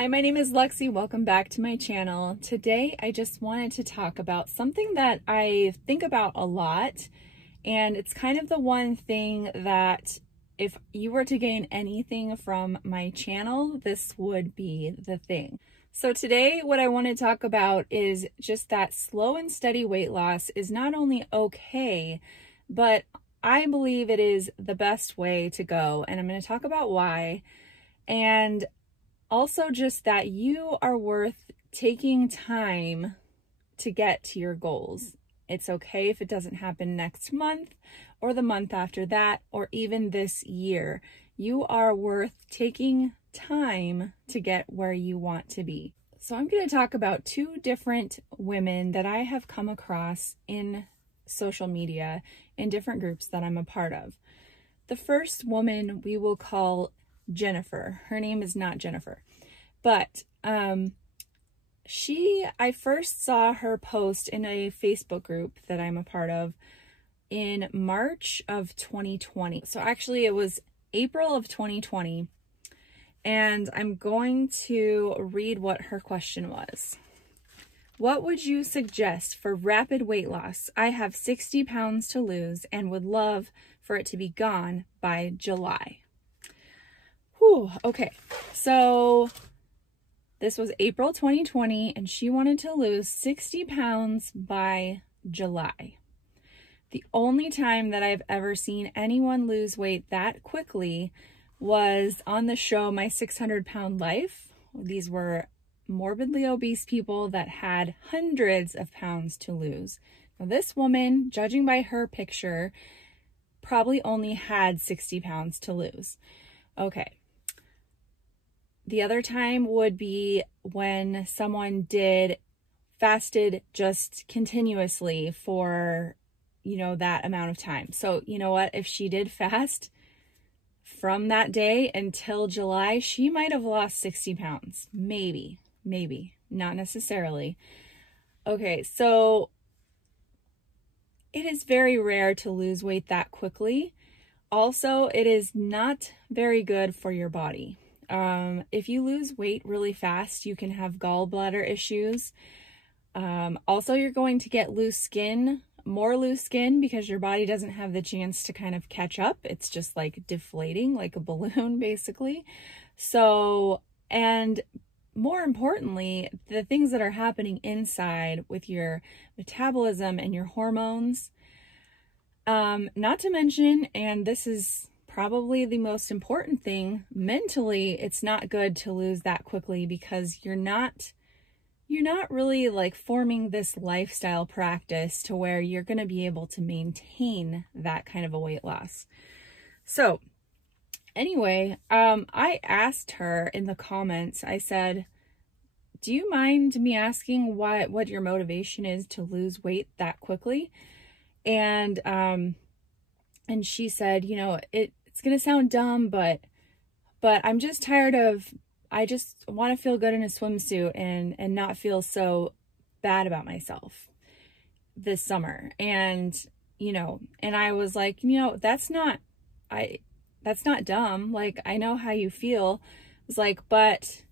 Hi, my name is Lexi. Welcome back to my channel. Today, I just wanted to talk about something that I think about a lot, and it's kind of the one thing that if you were to gain anything from my channel, this would be the thing. So today, what I want to talk about is just that slow and steady weight loss is not only okay, but I believe it is the best way to go, and I'm going to talk about why. And also just that you are worth taking time to get to your goals. It's okay if it doesn't happen next month or the month after that or even this year. You are worth taking time to get where you want to be. So I'm going to talk about two different women that I have come across in social media in different groups that I'm a part of. The first woman we will call Jennifer. Her name is not Jennifer, but I first saw her post in a Facebook group that I'm a part of in March of 2020. So actually it was April of 2020, and I'm going to read what her question was. What would you suggest for rapid weight loss? I have 60 pounds to lose and would love for it to be gone by July. Whew, okay, so this was April 2020, and she wanted to lose 60 pounds by July. The only time that I've ever seen anyone lose weight that quickly was on the show My 600 Pound Life. These were morbidly obese people that had hundreds of pounds to lose. Now, this woman, judging by her picture, probably only had 60 pounds to lose. Okay. The other time would be when someone fasted just continuously for, that amount of time. So, you know what? If she did fast from that day until July, she might have lost 60 pounds. Maybe, not necessarily. Okay, so it is very rare to lose weight that quickly. Also, it is not very good for your body. If you lose weight really fast, you can have gallbladder issues. Also, you're going to get more loose skin because your body doesn't have the chance to kind of catch up. It's just like deflating like a balloon, basically. So, and more importantly, the things that are happening inside with your metabolism and your hormones, not to mention, and this is probably the most important thing, mentally, it's not good to lose that quickly because you're not really like forming this lifestyle practice to where you're going to be able to maintain that kind of a weight loss. So anyway, I asked her in the comments, I said, do you mind me asking what your motivation is to lose weight that quickly? And she said, it's going to sound dumb, but I'm just tired of, I just want to feel good in a swimsuit and not feel so bad about myself this summer. And, and I was like, that's not dumb. Like, I know how you feel. I was like, but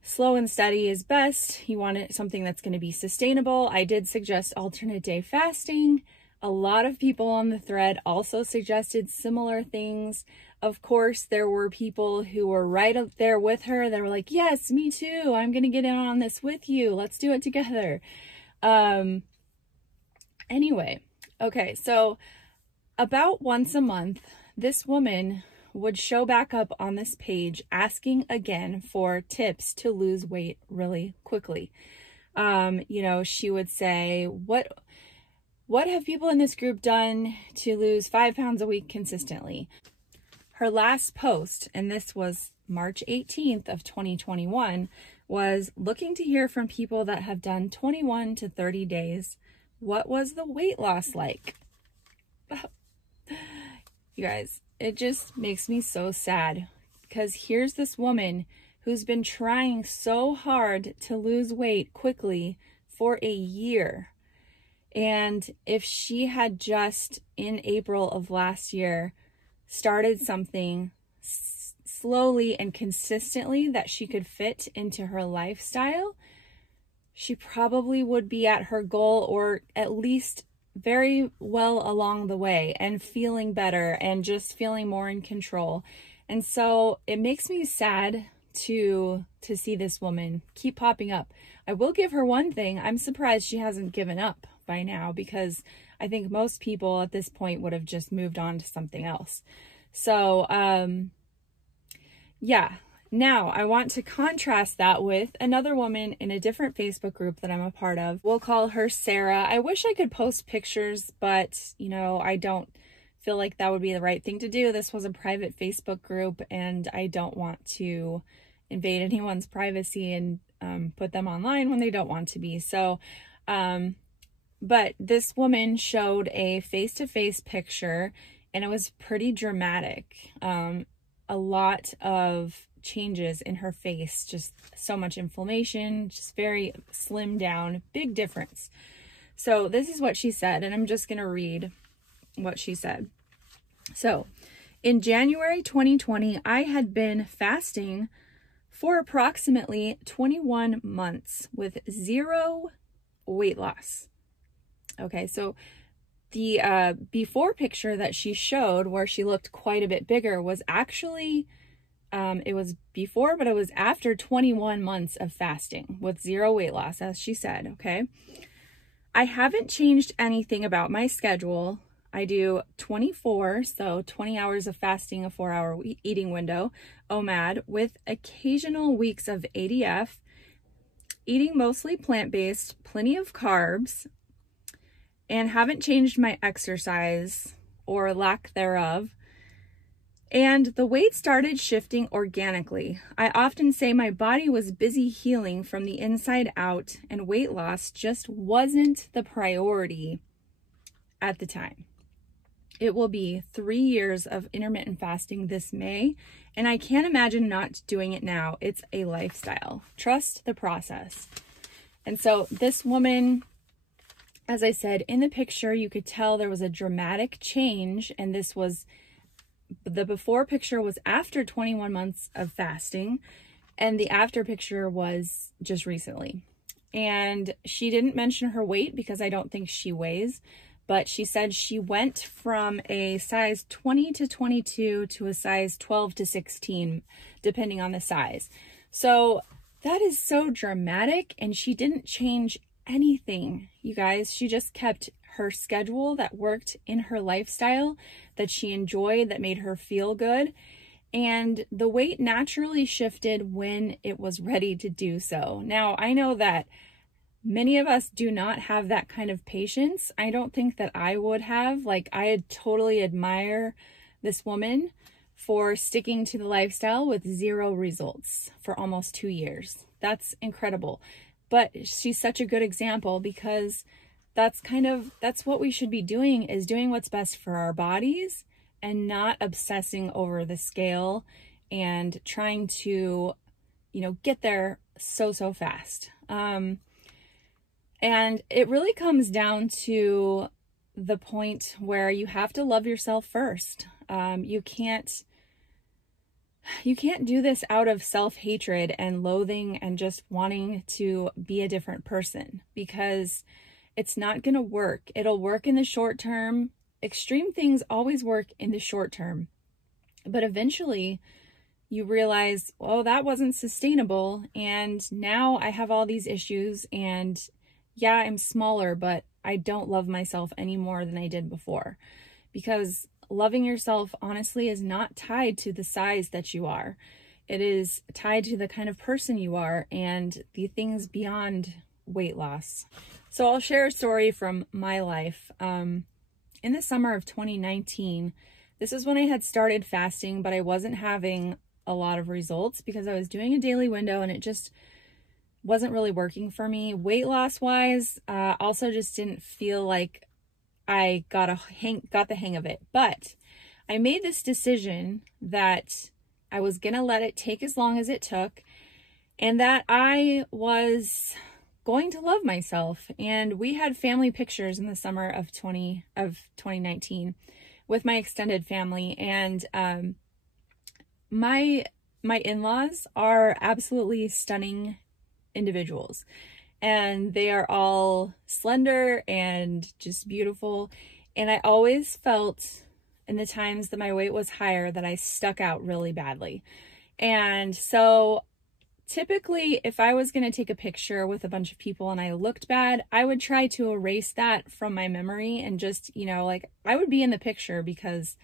slow and steady is best. You want something that's going to be sustainable. I did suggest alternate day fasting. A lot of people on the thread also suggested similar things. Of course, there were people who were right up there with her that were like, yes, me too. I'm going to get in on this with you. Let's do it together. Anyway, okay, so about once a month, this woman would show back up on this page asking again for tips to lose weight really quickly. She would say, what have people in this group done to lose 5 pounds a week consistently? Her last post, and this was March 18th of 2021, was looking to hear from people that have done 21 to 30 days. What was the weight loss like? You guys, it just makes me so sad because here's this woman who's been trying so hard to lose weight quickly for a year. And if she had just in April of last year started something slowly and consistently that she could fit into her lifestyle, she probably would be at her goal, or at least very well along the way, and feeling better and just feeling more in control. And so it makes me sad to see this woman keep popping up. I will give her one thing. I'm surprised she hasn't given up by now, because I think most people at this point would have just moved on to something else. So, yeah. Now, I want to contrast that with another woman in a different Facebook group that I'm a part of. We'll call her Sarah. I wish I could post pictures, but, you know, I don't feel like that would be the right thing to do. This was a private Facebook group, and I don't want to invade anyone's privacy and put them online when they don't want to be. So, but this woman showed a face-to-face picture, and it was pretty dramatic. A lot of changes in her face, just so much inflammation, just very slimmed down, big difference. So this is what she said, and I'm just going to read what she said. So, in January 2020, I had been fasting for approximately 21 months with 0 weight loss. Okay, so the before picture that she showed, where she looked quite a bit bigger, was actually, it was before, but it was after 21 months of fasting with 0 weight loss, as she said, okay? I haven't changed anything about my schedule. I do 24, so 20 hours of fasting, a 4-hour eating window, OMAD, with occasional weeks of ADF, eating mostly plant-based, plenty of carbs, and haven't changed my exercise or lack thereof. And the weight started shifting organically. I often say my body was busy healing from the inside out, and weight loss just wasn't the priority at the time. It will be 3 years of intermittent fasting this May, and I can't imagine not doing it now. It's a lifestyle. Trust the process. And so this woman, as I said, in the picture, you could tell there was a dramatic change, and this was, the before picture was after 21 months of fasting, and the after picture was just recently. And she didn't mention her weight because I don't think she weighs, but she said she went from a size 20 to 22 to a size 12 to 16, depending on the size. So that is so dramatic, and she didn't change anything, you guys. She just kept her schedule that worked in her lifestyle, that she enjoyed, that made her feel good. And the weight naturally shifted when it was ready to do so. Now, I know that many of us do not have that kind of patience. I don't think that I would have. Like, I totally admire this woman for sticking to the lifestyle with 0 results for almost 2 years. That's incredible. But she's such a good example, because that's what we should be doing, is doing what's best for our bodies and not obsessing over the scale and trying to, you know, get there so fast. And it really comes down to the point where you have to love yourself first. You can't do this out of self-hatred and loathing and just wanting to be a different person, because it's not going to work. It'll work in the short term. Extreme things always work in the short term. But eventually you realize, oh, that wasn't sustainable. And now I have all these issues, and yeah, I'm smaller, but I don't love myself any more than I did before. Because loving yourself, honestly, is not tied to the size that you are. It is tied to the kind of person you are and the things beyond weight loss. So I'll share a story from my life. In the summer of 2019, this is when I had started fasting, but I wasn't having a lot of results because I was doing a daily window and it just wasn't really working for me. Weight loss wise, also just didn't feel like I got the hang of it. But I made this decision that I was gonna let it take as long as it took, and that I was going to love myself. And we had family pictures in the summer of 2019 with my extended family, and my my in-laws are absolutely stunning individuals, and they are all slender and just beautiful. And I always felt in the times that my weight was higher that I stuck out really badly. And so typically, if I was going to take a picture with a bunch of people and I looked bad, I would try to erase that from my memory and just, you know, like, I would be in the picture because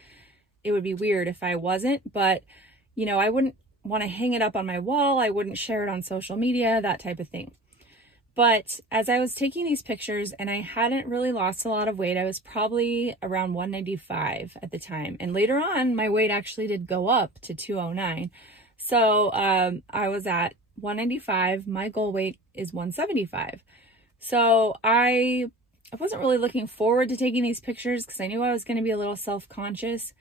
it would be weird if I wasn't, but, you know, I wouldn't want to hang it up on my wall. I wouldn't share it on social media, that type of thing. But as I was taking these pictures and I hadn't really lost a lot of weight, I was probably around 195 at the time. And later on, my weight actually did go up to 209. So I was at 195. My goal weight is 175. So I wasn't really looking forward to taking these pictures because I knew I was going to be a little self-conscious.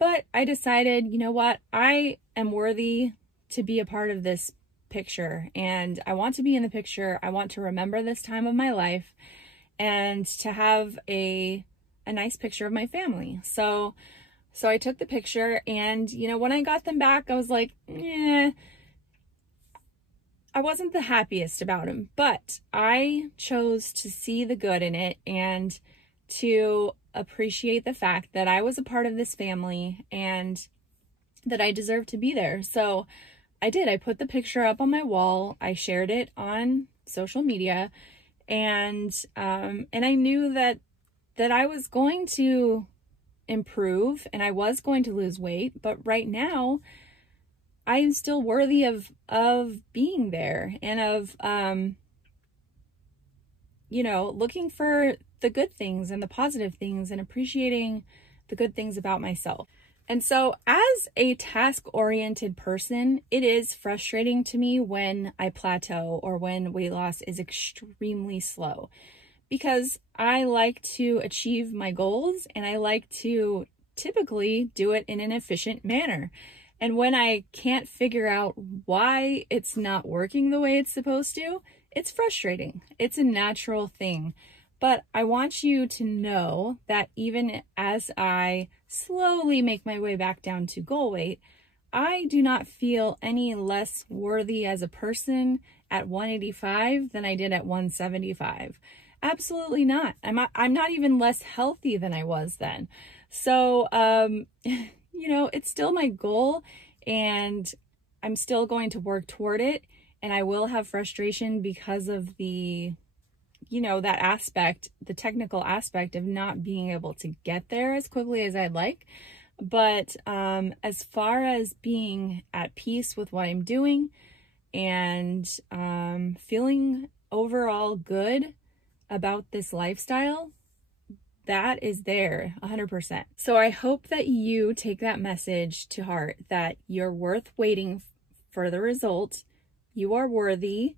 But I decided, you know what, I am worthy to be a part of this picture, and I want to be in the picture. I want to remember this time of my life and to have a nice picture of my family. So I took the picture, and, you know, when I got them back, I was like, I wasn't the happiest about them, but I chose to see the good in it and to appreciate the fact that I was a part of this family and that I deserved to be there. So I did. I put the picture up on my wall. I shared it on social media, and I knew that I was going to improve and I was going to lose weight, but right now I am still worthy of being there and of you know, looking for the good things and the positive things and appreciating the good things about myself. And so as a task-oriented person, it is frustrating to me when I plateau or when weight loss is extremely slow, because I like to achieve my goals and I like to typically do it in an efficient manner. And when I can't figure out why it's not working the way it's supposed to, it's frustrating. It's a natural thing. But I want you to know that even as I slowly make my way back down to goal weight, I do not feel any less worthy as a person at 185 than I did at 175. Absolutely not. I'm not even less healthy than I was then. So, you know, it's still my goal and I'm still going to work toward it. And I will have frustration because of the, you know, that aspect, the technical aspect of not being able to get there as quickly as I'd like. But as far as being at peace with what I'm doing and feeling overall good about this lifestyle, that is there 100%. So I hope that you take that message to heart, that you're worth waiting for the result. You are worthy.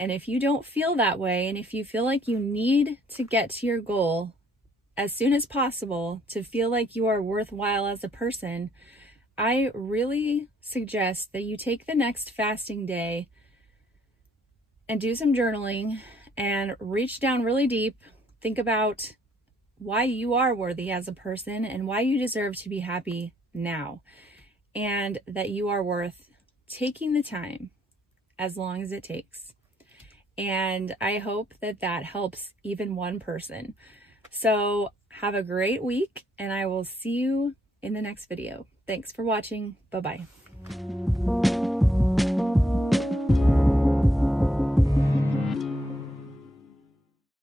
And if you don't feel that way, and if you feel like you need to get to your goal as soon as possible to feel like you are worthwhile as a person, I really suggest that you take the next fasting day and do some journaling and reach down really deep. Think about why you are worthy as a person and why you deserve to be happy now, and that you are worth taking the time as long as it takes. And I hope that that helps even one person. So have a great week, and I will see you in the next video. Thanks for watching. Bye-bye.